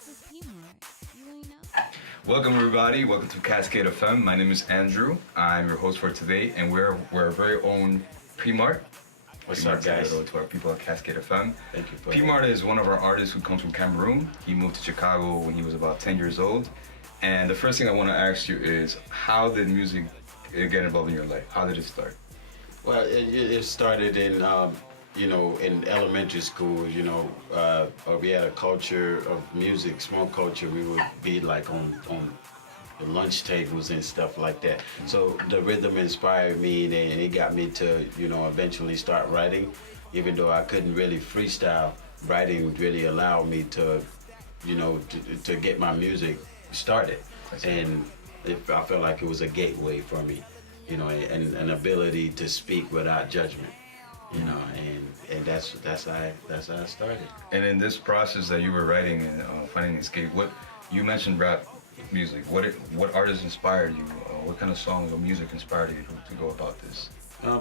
this is Pmartt. You ain't know? Welcome everybody. Welcome to Cascade FM. My name is Andrew. I'm your host for today, and we're our very own Pmartt. What's up, guys? To our people at Cascade FM. Thank you for Pmartt is one of our artists who comes from Cameroon. He moved to Chicago when he was about 10 years old. And the first thing I want to ask you is, how did music get involved in your life? How did it start? Well, it started in, in elementary school. We had a culture of music, small culture. We would be like on the lunch tables and stuff like that. So the rhythm inspired me, and it got me to, eventually start writing. Even though I couldn't really freestyle, writing really allowed me to, to get my music started. And I felt like it was a gateway for me, and an ability to speak without judgment, and that's how I started. And in this process that you were writing and finding escape, what you mentioned rap music. What artists inspired you? What kind of songs or music inspired you to go about this?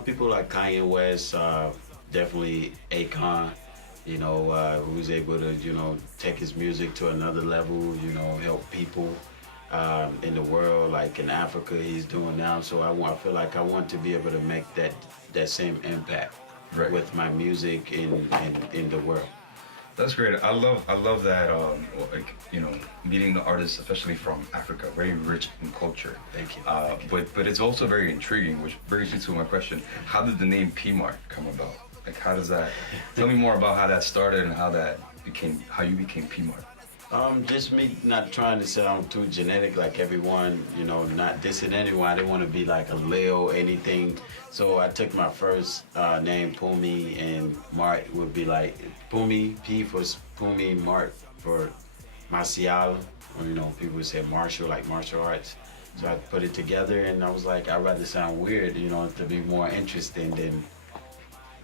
People like Kanye West, definitely Akon, who's able to, take his music to another level, help people in the world, like in Africa he's doing now. So I feel like I want to be able to make that same impact with my music in the world. That's great. I love that. Meeting the artists, especially from Africa, very rich in culture. Thank you. But it's also very intriguing, which brings me to my question: how did the name Pmartt come about? Like, how does that? Tell me more about how that started and how you became Pmartt. Just me not trying to sound too genetic like everyone, not dissing anyone. I didn't want to be like a Lil anything. So I took my first name, Pumi, and Mart would be like Pumi, P for Pumi, Mart for Martial. Or, people would say martial, like martial arts. So I put it together, and I was like, I'd rather sound weird, to be more interesting than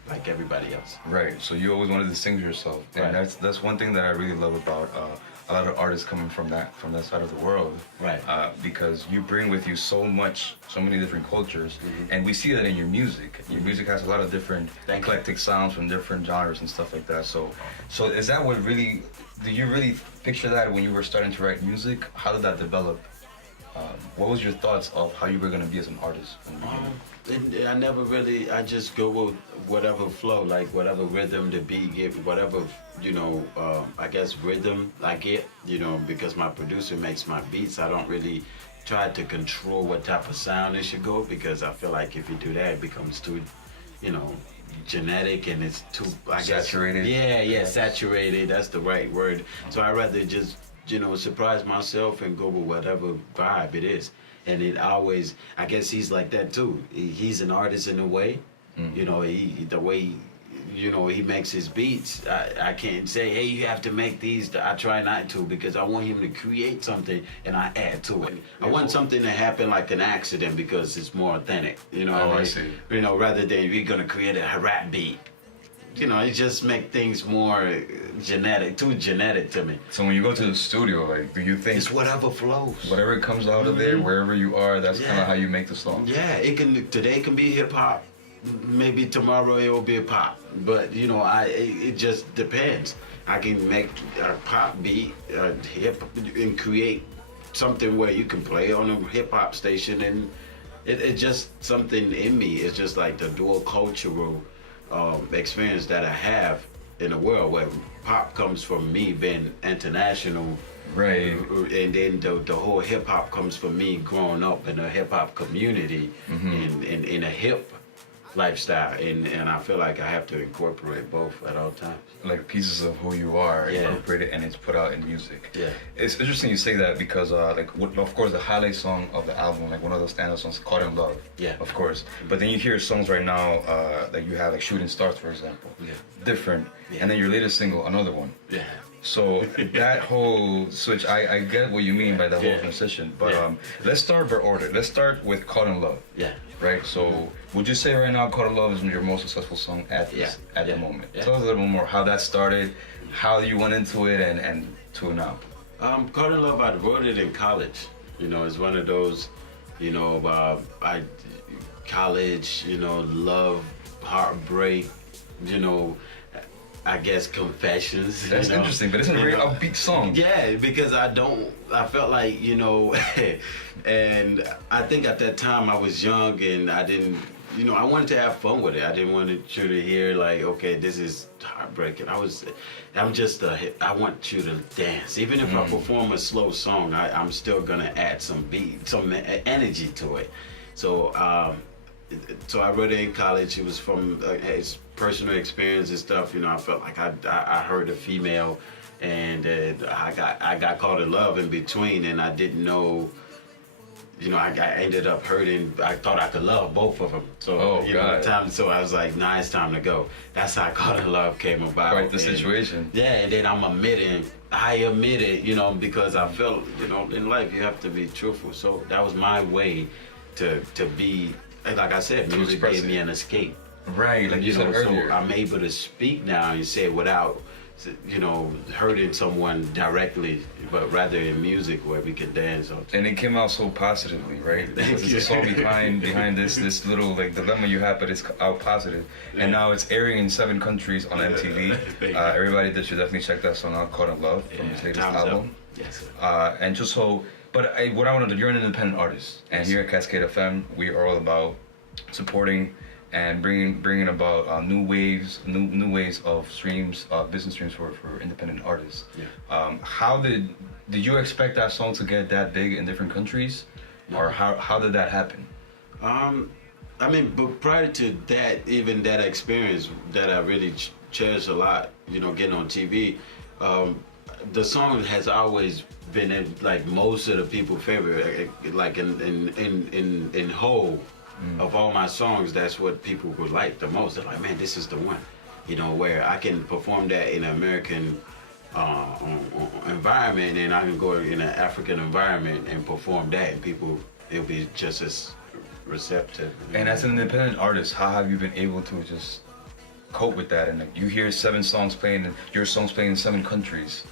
like everybody else. Right. So you always wanted to sing yourself, and that's one thing that I really love about a lot of artists coming from that side of the world. Right. Because you bring with you so many different cultures, and we see that in your music. Your music has a lot of different eclectic sounds from different genres and stuff like that. So is that what really? Do you really picture that when you were starting to write music? How did that develop? What was your thoughts of how you were going to be as an artist from the beginning? I just go with whatever flow, like whatever rhythm the beat give, whatever, I guess rhythm I get, because my producer makes my beats. I don't really try to control what type of sound it should go, because I feel like if you do that, it becomes too, genetic, and it's too, saturated. Yeah, saturated, that's the right word. So I'd rather just, surprise myself and go with whatever vibe it is. And it always, I guess he's like that too. He's an artist in a way, the way, he makes his beats. I can't say, hey, you have to make these. I try not to, because I want him to create something and I add to it. I want something to happen like an accident, because it's more authentic, I see. Rather than we're gonna create a rap beat. It just make things more too genetic to me. So when you go to the studio, like, do you think it's whatever flows, whatever comes out of there, wherever you are, that's kind of how you make the song? Yeah, today can be hip hop, maybe tomorrow it will be a pop, but it just depends. I can make a pop beat, hip, and create something where you can play on a hip hop station, and it's just something in me. It's just like the dual cultural experience that I have in the world, where pop comes from me being international, right, and then the whole hip hop comes from me growing up in a hip hop community, in a hip lifestyle, and I feel like I have to incorporate both at all times. Like pieces of who you are incorporated, and it's put out in music. Yeah, it's interesting you say that, because of course the highlight song of the album, like one of those standout songs, "Caught in Love." Yeah, of course. But then you hear songs right now that you have, like "Shooting Stars," for example. Yeah, different. Yeah. And then your latest single, another one. Yeah. So that whole switch, I get what you mean by the whole transition. But let's start by order. Let's start with "Caught in Love." Yeah. Right. So would you say right now "Caught in Love" is your most successful song at the moment? Yeah. Tell us a little more how that started, how you went into it, and to now. "Caught in Love," I wrote it in college. It's one of those, college, love, heartbreak, I guess, confessions. That's interesting, but it's a very upbeat song. Yeah, because I felt like, and I think at that time I was young and I didn't, I wanted to have fun with it. I didn't want you to hear like, okay, this is heartbreaking. I want you to dance. Even if I perform a slow song, I'm still gonna add some beat, some energy to it. So I wrote it in college. It was from his personal experience and stuff. I felt like I heard a female, and I got caught in love in between, and I didn't know. I ended up hurting. I thought I could love both of them. So so I was like, nah, it's time to go. That's how Caught in Love came about. Quite the situation. Yeah, and then I admitted, because I felt, in life you have to be truthful. So that was my way to be. Like I said, music gave me an escape. Right, like you said earlier. So I'm able to speak now and say without, hurting someone directly, but rather in music where we can dance. And it came out so positively, right? Because it's a song behind this little like dilemma you have, but it's out positive. And now it's airing in 7 countries on MTV. Everybody that should definitely check that song out, Caught in Love, from his latest album. Yes. And just so. But what I want to do, you're an independent artist, and here at Cascade FM, we are all about supporting and bringing about new waves of streams, business streams for independent artists. Yeah. How did you expect that song to get that big in different countries, or how did that happen? But prior to that, even that experience that I really cherish a lot, getting on TV, the song has always been like most of the people's favorite, like in whole of all my songs. That's what people would like the most. They're like, man, this is the one, where I can perform that in an American environment, and I can go in an African environment and perform that, and people, it'll be just as receptive. And as an independent artist, how have you been able to just cope with that? And like, you hear 7 songs playing, and your songs playing in 7 countries.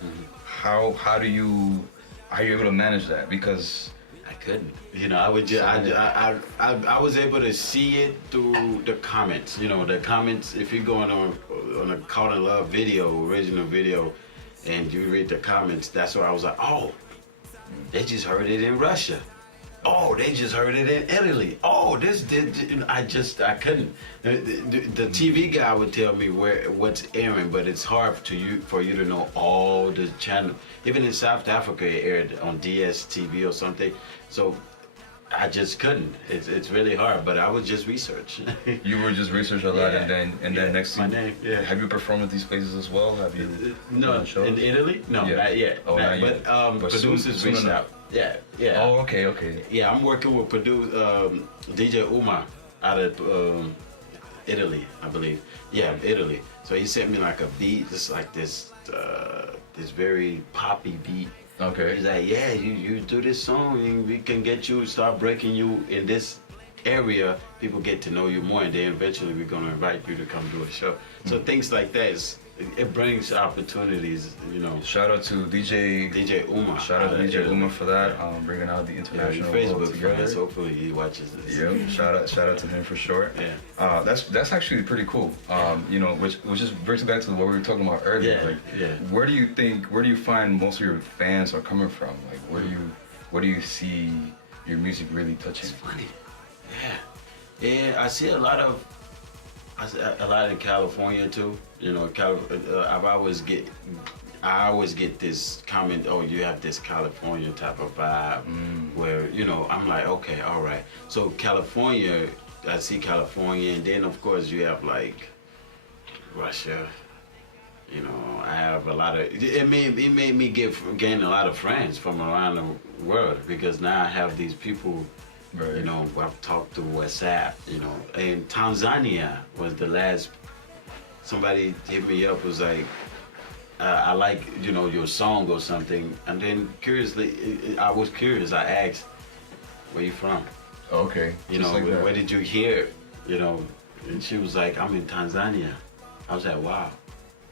How are you able to manage that? Because I couldn't. I would just I was able to see it through the comments. The comments. If you're going on a Caught in Love video, original video, and you read the comments, that's where I was like, oh, they just heard it in Russia. Oh, they just heard it in Italy. Oh, I couldn't. The TV guy would tell me what's airing, but it's hard for you to know all the channels. Even in South Africa, it aired on DSTV or something. So I just couldn't. It's really hard, but I would just research. You were just research a lot, and then next my name. Yeah. Have you performed at these places as well? Have you? No, in Italy? No, not yet. Oh, not but yet. But producers reached out. Yeah. Oh, okay. Yeah, I'm working with DJ Umar out of Italy, I believe. Yeah, Italy. So he sent me like a beat, just like this very poppy beat. Okay. He's like, yeah, you do this song and we can start breaking you in this area. People get to know you more, and then eventually we're gonna invite you to come do a show. So things like that it brings opportunities, Shout out to DJ Umar. Shout out to DJ Umar for that, bringing out the international world together. Friends, hopefully he watches this. Yep. Shout out to him for sure. Yeah. That's actually pretty cool. Which just brings it back to what we were talking about earlier. Where do you find most of your fans are coming from? Like, where do you see your music really touching? It's funny. Yeah, I see a lot in California too. I always get this comment, oh, you have this California type of vibe, where I'm like, okay, all right. So California, I see California, and then of course you have like Russia. I have a lot of. It made me gain a lot of friends from around the world, because now I have these people. Right. I've talked to WhatsApp, and Tanzania was the last. Somebody hit me up, was like, I like, your song or something. And then curiously, I was curious. I asked, where you from? Okay. Where did you hear? And she was like, I'm in Tanzania. I was like, wow.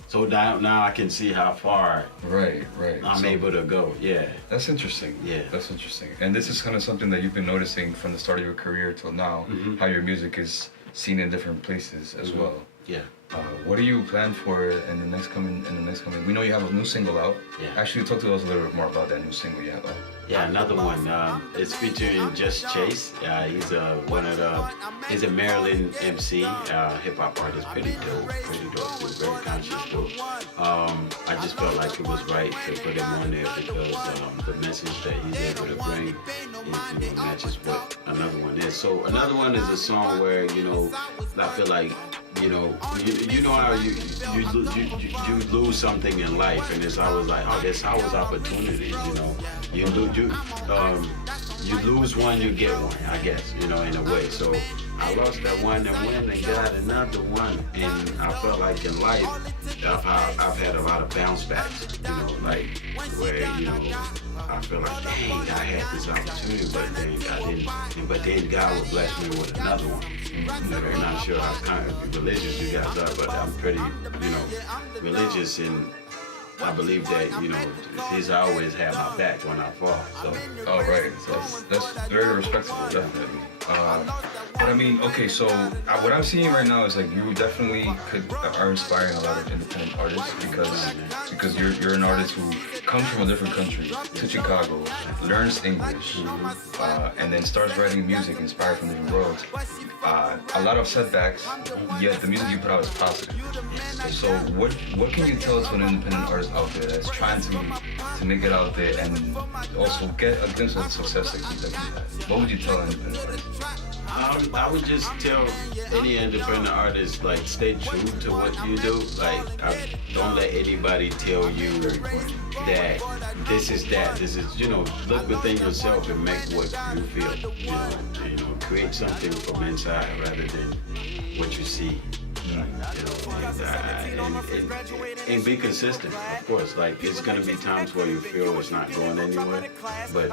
So now I can see how far right. I'm able to go. Yeah. That's interesting. Yeah. That's interesting. And this is kind of something that you've been noticing from the start of your career till now, how your music is seen in different places as well. Yeah. What are you planning for in the next coming? We know you have a new single out. Yeah. Actually, talk to us a little bit more about that new single you have out. Yeah, another one. It's featuring Just Chase. He's a Maryland MC, hip hop artist, pretty dope, too, very conscious dope. I just felt like it was right to put him on there because the message that he's able to bring is, matches what another one is. So another one is a song where, I feel like, you know how you lose something in life, and it's always like, oh, there's always opportunities. You lose one, you get one, I guess, in a way. So I lost that one and went and got another one, and I felt like in life I've had a lot of bounce backs, like where I feel like, dang, I had this opportunity, but then I didn't. But then God will bless me with another one. I'm not sure how kind of religious you guys are, but I'm pretty, religious, and I believe that, He's always had my back when I fall. So, oh, right. So that's very respectable, definitely. But I mean, okay, so what I'm seeing right now is like you definitely are inspiring a lot of independent artists because you're an artist who comes from a different country to Chicago, learns English, and then starts writing music inspired from different worlds. A lot of setbacks, yet the music you put out is positive. So what can you tell to an independent artist out there that's trying to make it out there and also get a glimpse of the success that you had? What would you tell an independent artist? I would just tell any independent artist, like, stay true to what you do. Like, don't let anybody tell you that this is that. This is, look within yourself and make what you feel. Create something from inside rather than what you see. And be consistent, of course. Like, it's gonna be times where you feel it's not going anywhere, but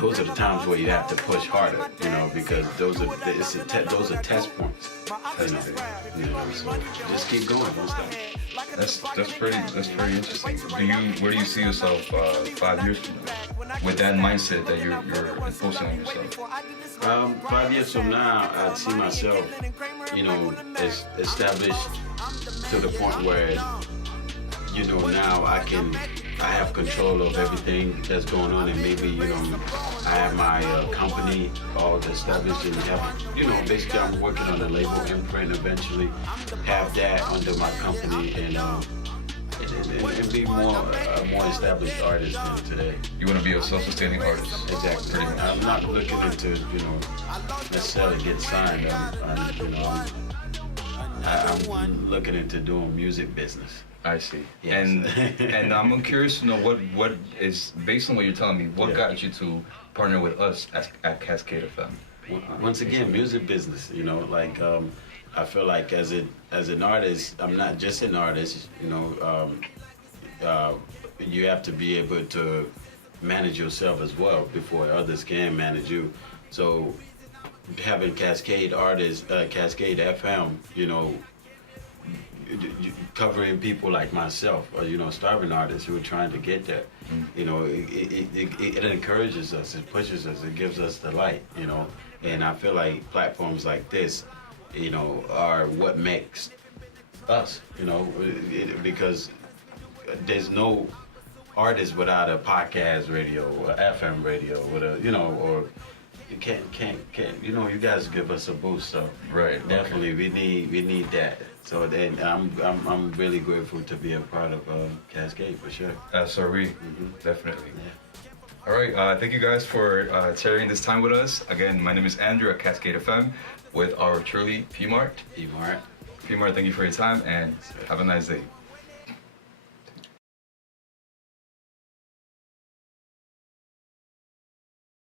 those are the times where you have to push harder, because those are test points. So just keep going, don't stop. That's pretty interesting. Where do you see yourself 5 years from now with that mindset that you're imposing on yourself? 5 years from now, I'd see myself, established to the point where, now I have control of everything that's going on, and maybe, I have my company all established and have, basically I'm working on a label imprint, eventually have that under my company and be a more established artist than today. You want to be a self-sustaining artist? Exactly. I'm not looking into, necessarily get signed. I'm looking into doing music business. I see. Yes. And I'm curious to know what is, based on what you're telling me, what got you to partner with us at Cascade FM? Once again, music business. I feel like as an artist, I'm not just an artist. You have to be able to manage yourself as well before others can manage you. So having Cascade artists, Cascade FM, covering people like myself, or starving artists who are trying to get there. It encourages us, it pushes us, it gives us the light. And I feel like platforms like this, are what makes us. Because there's no artist without a podcast radio or FM radio with a or you can't you guys give us a boost, so right, definitely we need that. So then I'm really grateful to be a part of Cascade for sure. SRE, definitely. Yeah. All right, thank you guys for sharing this time with us. Again, my name is Andrew at Cascade FM with our truly Pmartt. Pmartt. Pmartt, thank you for your time and have a nice day.